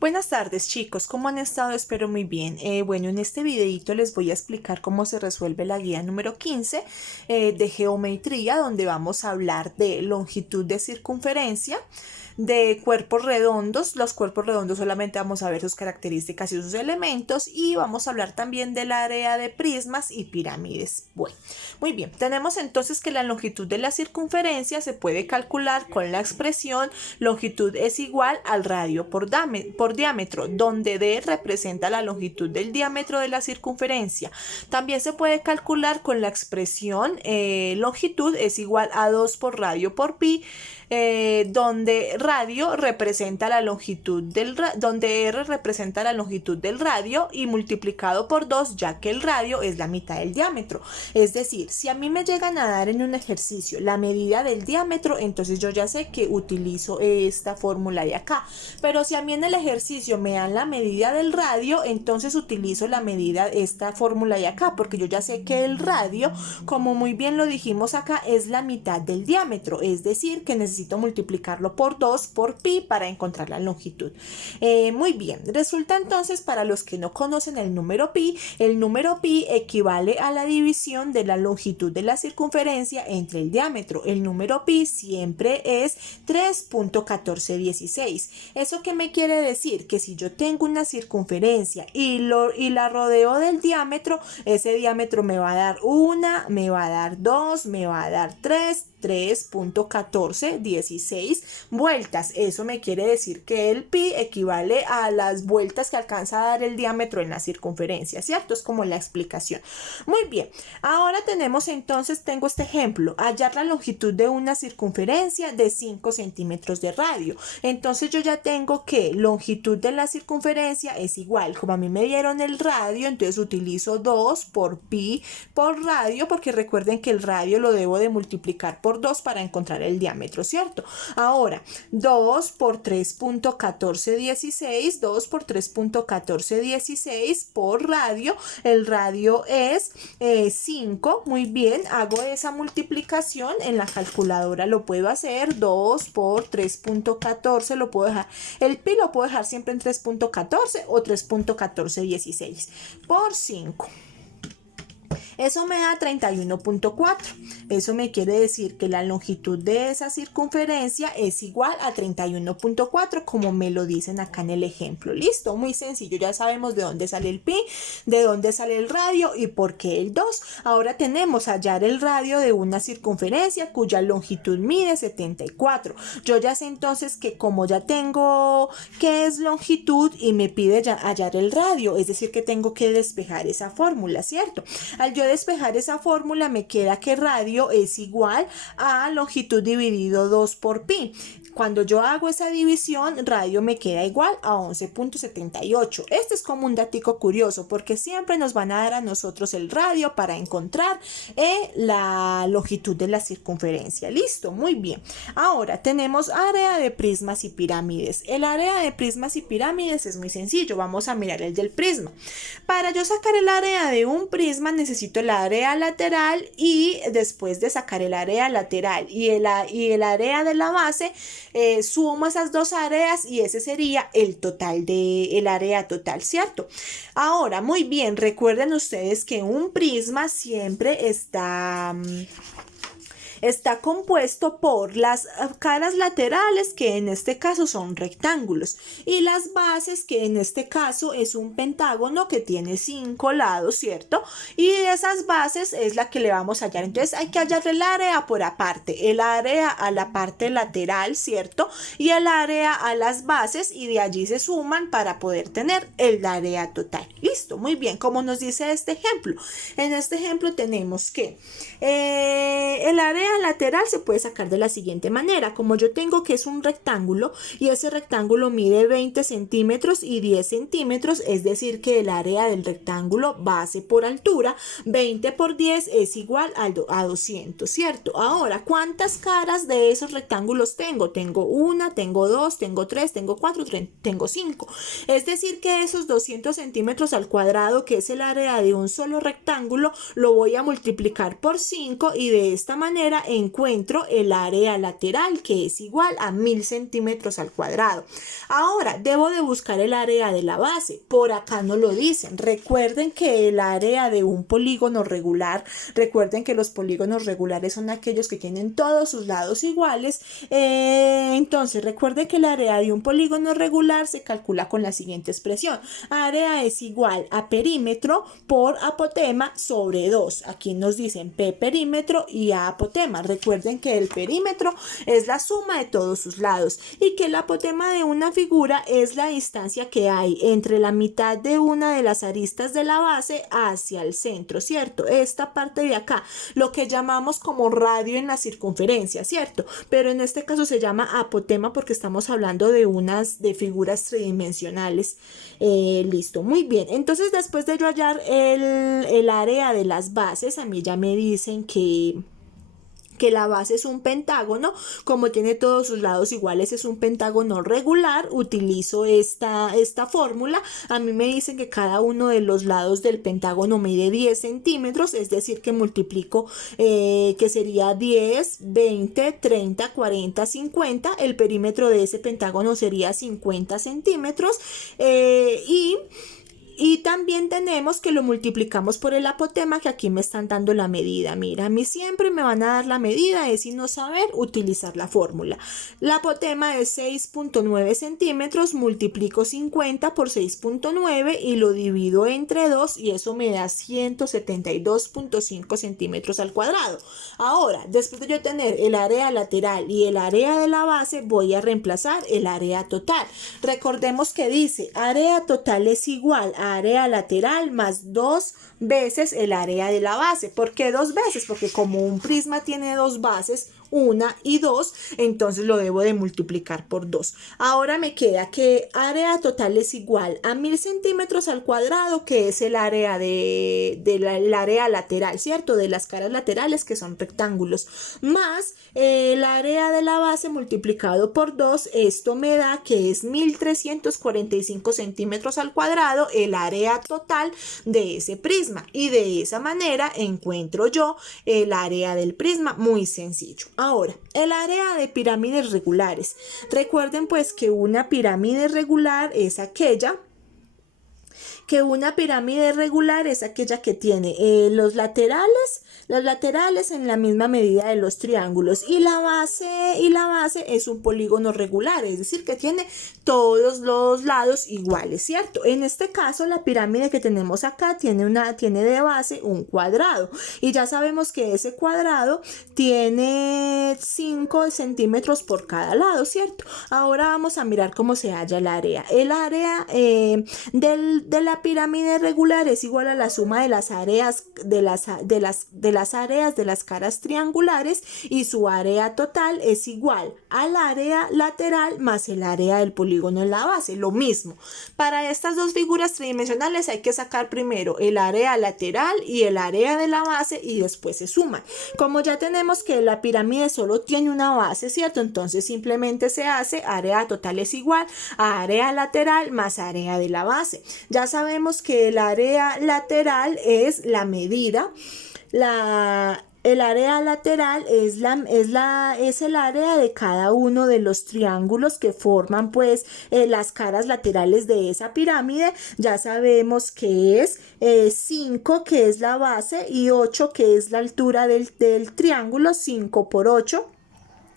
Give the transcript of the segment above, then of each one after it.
Buenas tardes chicos, ¿cómo han estado? Espero muy bien. Bueno, en este videito les voy a explicar cómo se resuelve la guía número 15 de geometría, donde vamos a hablar de longitud de circunferencia, de cuerpos redondos. Los cuerpos redondos solamente vamos a ver sus características y sus elementos, y vamos a hablar también del área de prismas y pirámides. Bueno, muy bien, tenemos entonces que la longitud de la circunferencia se puede calcular con la expresión longitud es igual al radio por diámetro, donde D representa la longitud del diámetro de la circunferencia. También se puede calcular con la expresión longitud es igual a 2 por radio por pi, donde radio representa la longitud donde R representa la longitud del radio y multiplicado por 2, ya que el radio es la mitad del diámetro. Es decir, si a mí me llegan a dar en un ejercicio la medida del diámetro, entonces yo ya sé que utilizo esta fórmula de acá. Pero si a mí en el ejercicio me dan la medida del radio, entonces utilizo esta fórmula de acá, porque yo ya sé que el radio, como muy bien lo dijimos acá, es la mitad del diámetro. Es decir, que necesito multiplicarlo por 2 por pi para encontrar la longitud. Muy bien, resulta entonces, para los que no conocen el número pi equivale a la división de la longitud de la circunferencia entre el diámetro. El número pi siempre es 3.1416. ¿Eso qué me quiere decir? Que si yo tengo una circunferencia y la rodeo del diámetro, ese diámetro me va a dar 1, me va a dar 2, me va a dar 3.1416 vueltas. Eso me quiere decir que el pi equivale a las vueltas que alcanza a dar el diámetro en la circunferencia, ¿cierto? Es como la explicación. Muy bien, ahora tengo este ejemplo: hallar la longitud de una circunferencia de 5 centímetros de radio. Entonces yo ya tengo que longitud de la circunferencia es igual, como a mí me dieron el radio, entonces utilizo 2 por pi por radio, porque recuerden que el radio lo debo de multiplicar por 2 para encontrar el diámetro, ¿cierto? Ahora, 2 por 3.1416, 2 por 3.1416 por radio, el radio es 5, muy bien, hago esa multiplicación en la calculadora, lo puedo hacer, 2 por 3.14, lo puedo dejar, el pi lo puedo dejar siempre en 3.14 o 3.1416 por 5. Eso me da 31.4. Eso me quiere decir que la longitud de esa circunferencia es igual a 31.4, como me lo dicen acá en el ejemplo. Listo, muy sencillo. Ya sabemos de dónde sale el pi, de dónde sale el radio y por qué el 2. Ahora tenemos hallar el radio de una circunferencia cuya longitud mide 74. Yo ya sé entonces que, como ya tengo qué es longitud y me pide hallar el radio, es decir, que tengo que despejar esa fórmula, ¿cierto? Al yo despejar esa fórmula, me queda que radio es igual a longitud dividido 2 por pi. Cuando yo hago esa división, radio me queda igual a 11.78. Este es como un datico curioso, porque siempre nos van a dar a nosotros el radio para encontrar la longitud de la circunferencia. Listo, muy bien. Ahora tenemos área de prismas y pirámides. El área de prismas y pirámides es muy sencillo. Vamos a mirar el del prisma. Para yo sacar el área de un prisma, necesito el área lateral, y después de sacar el área lateral y el área de la base, sumo esas dos áreas y ese sería el total el área total, ¿cierto? Ahora, muy bien, recuerden ustedes que un prisma siempre está compuesto por las caras laterales, que en este caso son rectángulos, y las bases, que en este caso es un pentágono que tiene 5 lados, ¿cierto? Y esas bases es la que le vamos a hallar. Entonces hay que hallar el área por aparte, el área a la parte lateral, ¿cierto? Y el área a las bases, y de allí se suman para poder tener el área total. Listo, muy bien, como nos dice este ejemplo. En este ejemplo tenemos que el área lateral se puede sacar de la siguiente manera: como yo tengo que es un rectángulo y ese rectángulo mide 20 centímetros y 10 centímetros, es decir, que el área del rectángulo base por altura, 20 por 10 es igual a 200, ¿cierto? Ahora, ¿cuántas caras de esos rectángulos tengo? Tengo 1, tengo 2, tengo 3, tengo 4, tengo 5. Es decir, que esos 200 centímetros al cuadrado, que es el área de un solo rectángulo, lo voy a multiplicar por 5, y de esta manera manera encuentro el área lateral, que es igual a 1000 centímetros al cuadrado. Ahora, debo de buscar el área de la base. Por acá no lo dicen. Recuerden que el área de un polígono regular, recuerden que los polígonos regulares son aquellos que tienen todos sus lados iguales. Entonces, recuerden que el área de un polígono regular se calcula con la siguiente expresión. Área es igual a perímetro por apotema sobre 2. Aquí nos dicen P perímetro y A apotema. Recuerden que el perímetro es la suma de todos sus lados y que el apotema de una figura es la distancia que hay entre la mitad de una de las aristas de la base hacia el centro, ¿cierto? Esta parte de acá, lo que llamamos como radio en la circunferencia, ¿cierto? Pero en este caso se llama apotema porque estamos hablando de figuras tridimensionales. Listo, muy bien. Entonces, después de yo hallar el área de las bases, a mí ya me dicen que la base es un pentágono, como tiene todos sus lados iguales, es un pentágono regular. Utilizo esta fórmula. A mí me dicen que cada uno de los lados del pentágono mide 10 centímetros, es decir, que multiplico, que sería 10, 20, 30, 40, 50. El perímetro de ese pentágono sería 50 centímetros. Y también tenemos que lo multiplicamos por el apotema, que aquí me están dando la medida. Mira, a mí siempre me van a dar la medida, es sin no saber utilizar la fórmula. La apotema es 6.9 centímetros, multiplico 50 por 6.9 y lo divido entre 2 y eso me da 172.5 centímetros al cuadrado. Ahora, después de yo tener el área lateral y el área de la base, voy a reemplazar el área total. Recordemos que dice área total es igual a área lateral más 2 veces el área de la base. ¿Por qué 2 veces? Porque como un prisma tiene 2 bases, 1 y 2, entonces lo debo de multiplicar por 2. Ahora me queda que área total es igual a 1000 centímetros al cuadrado, que es el área el área lateral, ¿cierto? De las caras laterales, que son rectángulos, más el área de la base multiplicado por 2. Esto me da que es 1345 centímetros al cuadrado, el área total de ese prisma. Y de esa manera encuentro yo el área del prisma, muy sencillo. Ahora, el área de pirámides regulares. Recuerden pues que una pirámide regular es aquella que tiene los laterales en la misma medida de los triángulos y la base es un polígono regular, es decir, que tiene todos los lados iguales, ¿cierto? En este caso, la pirámide que tenemos acá tiene de base un cuadrado y ya sabemos que ese cuadrado tiene 5 centímetros por cada lado, ¿cierto? Ahora vamos a mirar cómo se halla el área. El área de la pirámide regular es igual a la suma de las áreas de las caras triangulares y su área total es igual al área lateral más el área del polígono en la base. Lo mismo. Para estas dos figuras tridimensionales hay que sacar primero el área lateral y el área de la base y después se suman. Como ya tenemos que la pirámide solo tiene una base, ¿cierto? Entonces simplemente se hace área total es igual a área lateral más área de la base. Ya sabemos que el área lateral es la medida, el área lateral es el área de cada uno de los triángulos que forman pues las caras laterales de esa pirámide. Ya sabemos que es 5 que es la base y 8 que es la altura del triángulo. 5 por 8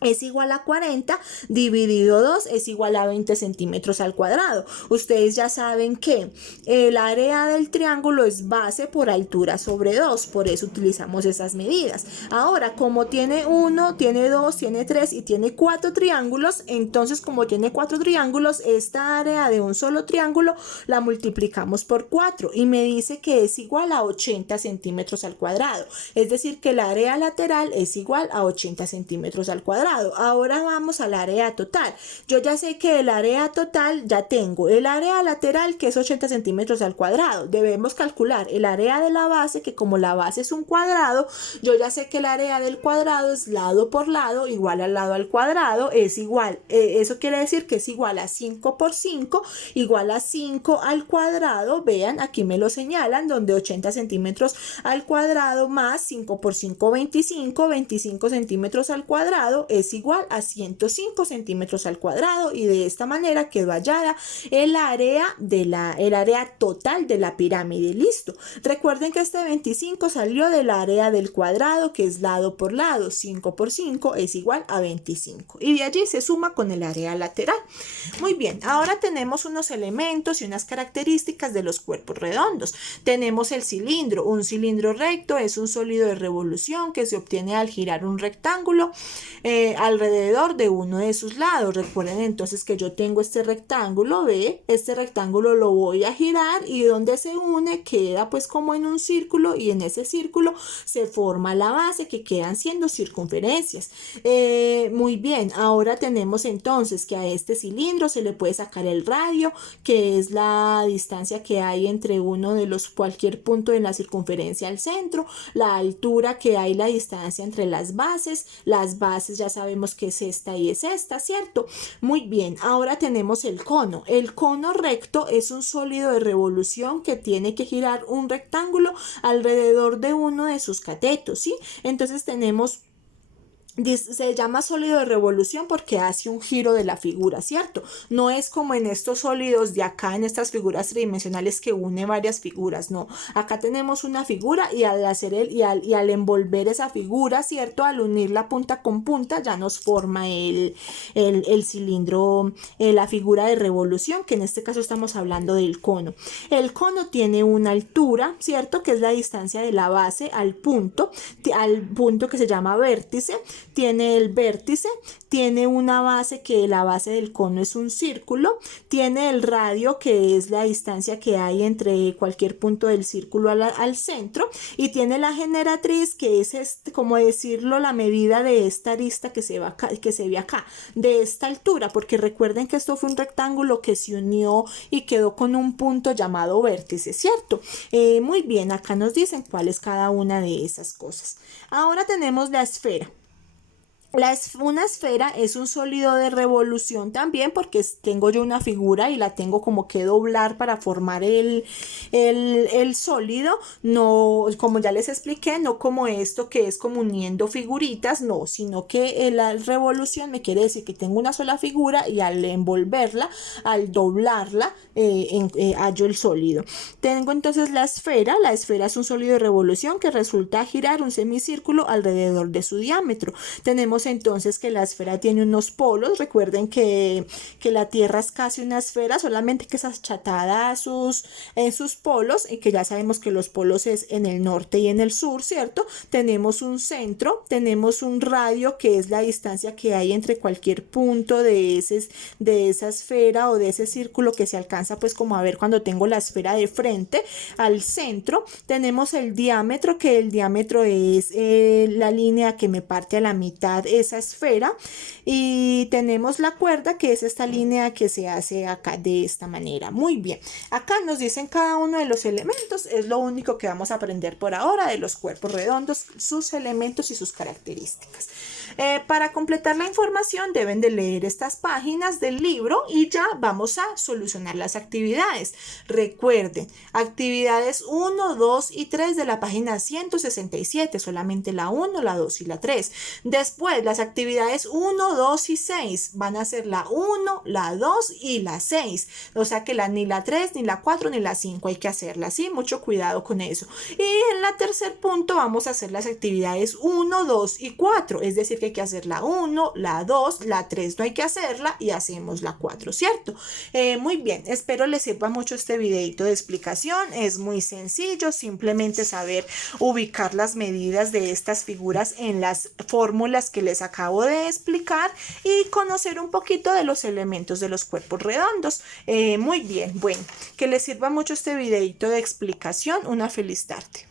es igual a 40, dividido 2 es igual a 20 centímetros al cuadrado. Ustedes ya saben que el área del triángulo es base por altura sobre 2, por eso utilizamos esas medidas. Ahora, como tiene 1, tiene 2, tiene 3 y tiene 4 triángulos, entonces como tiene 4 triángulos, esta área de un solo triángulo la multiplicamos por 4 y me dice que es igual a 80 centímetros al cuadrado. Es decir, que el área lateral es igual a 80 centímetros al cuadrado. cuadrado. Ahora vamos al área total. Yo ya sé que el área total ya tengo el área lateral, que es 80 centímetros al cuadrado. Debemos calcular el área de la base, que como la base es un cuadrado, yo ya sé que el área del cuadrado es lado por lado igual al lado al cuadrado, es igual, eso quiere decir que es igual a 5 por 5 igual a 5 al cuadrado. Vean, aquí me lo señalan, donde 80 centímetros al cuadrado más 5 por 5, 25 centímetros al cuadrado es igual a 105 centímetros al cuadrado, y de esta manera quedó hallada el área total de la pirámide. Listo. Recuerden que este 25 salió del área del cuadrado, que es lado por lado. 5 por 5 es igual a 25, y de allí se suma con el área lateral. Muy bien, ahora tenemos unos elementos y unas características de los cuerpos redondos. Tenemos el cilindro. Un cilindro recto es un sólido de revolución que se obtiene al girar un rectángulo alrededor de uno de sus lados. Recuerden entonces que yo tengo este rectángulo, ¿ve? Este rectángulo lo voy a girar, y donde se une queda pues como en un círculo, y en ese círculo se forma la base, que quedan siendo circunferencias. Muy bien, ahora tenemos entonces que a este cilindro se le puede sacar el radio, que es la distancia que hay entre uno de los cualquier punto en la circunferencia al centro, la altura que hay, la distancia entre las bases ya sabemos que es esta y es esta, ¿cierto? Muy bien, ahora tenemos el cono. El cono recto es un sólido de revolución que tiene que girar un rectángulo alrededor de uno de sus catetos, ¿sí? Entonces tenemos, se llama sólido de revolución porque hace un giro de la figura, ¿cierto? No es como en estos sólidos de acá, en estas figuras tridimensionales que une varias figuras, no. Acá tenemos una figura, y al hacer y al envolver esa figura, ¿cierto? Al unir la punta con punta ya nos forma el cilindro, la figura de revolución, que en este caso estamos hablando del cono. El cono tiene una altura, ¿cierto? Que es la distancia de la base al punto que se llama vértice. Tiene el vértice, tiene una base, que la base del cono es un círculo, tiene el radio, que es la distancia que hay entre cualquier punto del círculo al centro, y tiene la generatriz, que es como decirlo, la medida de esta arista que se ve acá, de esta altura, porque recuerden que esto fue un rectángulo que se unió y quedó con un punto llamado vértice, ¿cierto? Muy bien, acá nos dicen cuál es cada una de esas cosas. Ahora tenemos la esfera. Una esfera es un sólido de revolución también, porque tengo yo una figura y la tengo como que doblar para formar el sólido. No, como ya les expliqué, no como esto que es como uniendo figuritas, no, sino que la revolución me quiere decir que tengo una sola figura, y al envolverla, al doblarla, hallo el sólido. Tengo entonces la esfera. La esfera es un sólido de revolución que resulta girar un semicírculo alrededor de su diámetro. Tenemos entonces que la esfera tiene unos polos. Recuerden que la Tierra es casi una esfera, solamente que es achatada en sus polos, y que ya sabemos que los polos es en el norte y en el sur, ¿cierto? Tenemos un centro, tenemos un radio, que es la distancia que hay entre cualquier punto de esa esfera o de ese círculo, que se alcanza pues como a ver cuando tengo la esfera de frente al centro. Tenemos el diámetro, que el diámetro es la línea que me parte a la mitad esa esfera, y tenemos la cuerda, que es esta línea que se hace acá de esta manera. Muy bien, acá nos dicen cada uno de los elementos. Es lo único que vamos a aprender por ahora de los cuerpos redondos, sus elementos y sus características. Para completar la información deben de leer estas páginas del libro, y ya vamos a solucionar las actividades. Recuerden, actividades 1, 2 y 3 de la página 167, solamente la 1, la 2 y la 3. Después, las actividades 1, 2 y 6 van a ser la 1, la 2 y la 6. O sea que ni la 3, ni la 4, ni la 5 hay que hacerlas, ¿sí? Mucho cuidado con eso. Y en el tercer punto vamos a hacer las actividades 1, 2 y 4. Es decir, que hay que hacer la 1, la 2, la 3 no hay que hacerla, y hacemos la 4, ¿cierto? Muy bien, espero les sirva mucho este videito de explicación. Es muy sencillo, simplemente saber ubicar las medidas de estas figuras en las fórmulas que les acabo de explicar, y conocer un poquito de los elementos de los cuerpos redondos. Muy bien, bueno, que les sirva mucho este videito de explicación. Una feliz tarde.